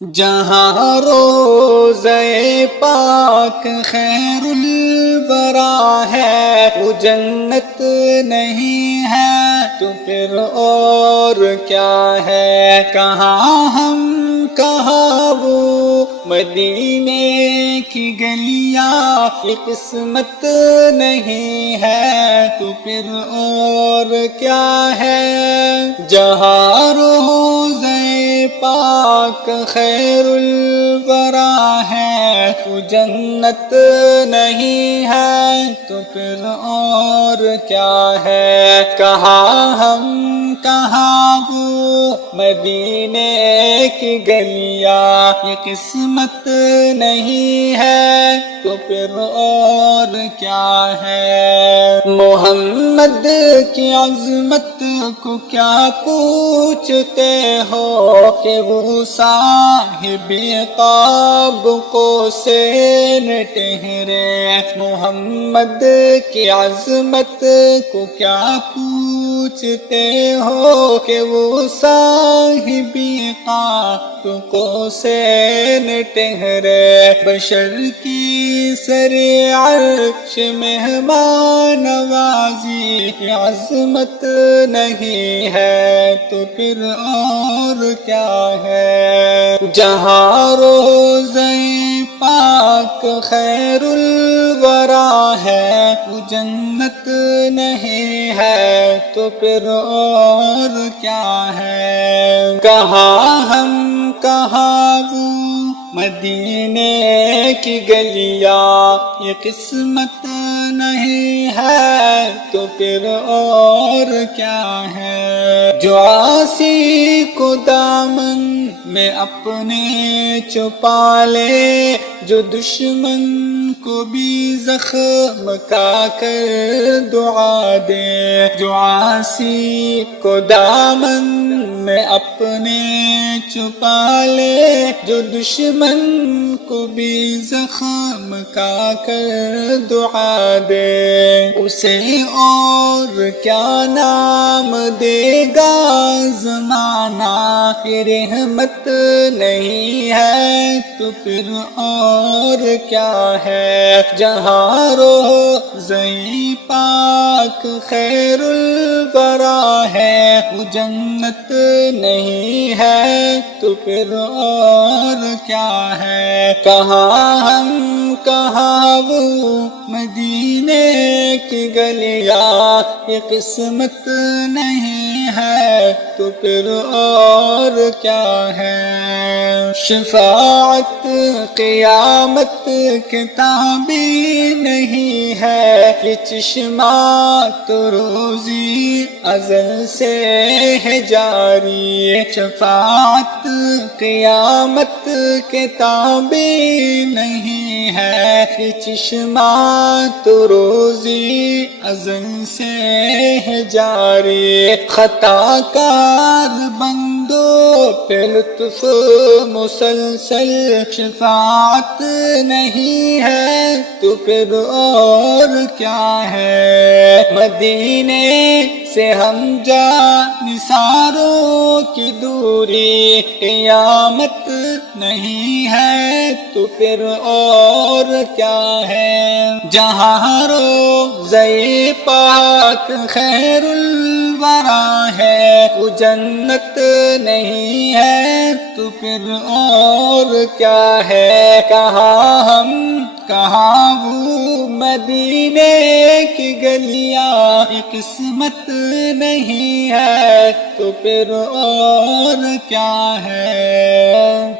جہاں روضہ پاک خیر الورا ہے وہ جنت نہیں ہے تو پھر اور کیا ہے؟ کہاں ہم کہاں وہ مدینے کی گلیاں، یہ قسمت نہیں ہے تو پھر اور کیا ہے؟ جہاں روضہ پاک خیر الورا ہے وہ جنت نہیں ہے تو پھر اور کیا ہے؟ کہاں ہم کہاں وہ مدینے کی گلیاں، یہ قسمت نہیں ہے تو پھر اور کیا ہے؟ محمد کی عظمت کو کیا پوچھتے ہو کہ وہ صاحب عقاب کو سے ٹہرے؟ محمد کی عظمت کو کیا پوچھتے ہو کہ وہ صاحب عقاب کو سے ٹہرے؟ بشر کی سر عرش مہمان نوازی عظمت نہیں ہے تو پھر اور کیا ہے؟ جہاں روضہ پاک خیر الورا ہے وہ جنت نہیں ہے تو پھر اور کیا ہے؟ کہاں ہم کہاں وہ مدینے کی گلیاں، یہ قسمت نہیں ہے تو پھر اور کیا ہے؟ جو عاصی کو دامن میں اپنے چھپا لے، جو دشمن کو بھی زخم کا کر دعا دے، جو عاصی کو دامن میں اپنے چھپا لے، جو دشمن کو بھی زخم کا کر دعا دے، اسے اور کیا نام دے گا زمانہ؟ کہ رحمت نہیں ہے تو پھر اور کیا ہے؟ جہاں روضہ پاک خیر الورا ہے وہ جنت نہیں ہے تو پھر اور کیا ہے؟ کہاں ہم کہاں وہ مدینے کی گلیاں، یہ قسمت نہیں ہے تو پھر اور کیا ہے؟ شفاعت قیامت کتابی نہیں ہے، یہ چشمات روزی ازل سے ہے جاری۔ شفاعت قیامت کتابی نہیں ہے، یہ چشمات روزی ازل سے ہے جاری۔ خطا کار بندوں پہ لطف مسلسل، شفاعت نہیں ہے تو پھر اور کیا ہے؟ مدینے سے ہم جانثاروں کی دوری، قیامت نہیں ہے تو پھر اور کیا ہے؟ جہاں روضہ پاک خیر الورا ہے وہ جنت نہیں ہے تو پھر اور کیا ہے؟ کہاں ہم کہاں وہ مدینے کی گلیاں، یہ قسمت نہیں ہے تو پھر اور کیا ہے؟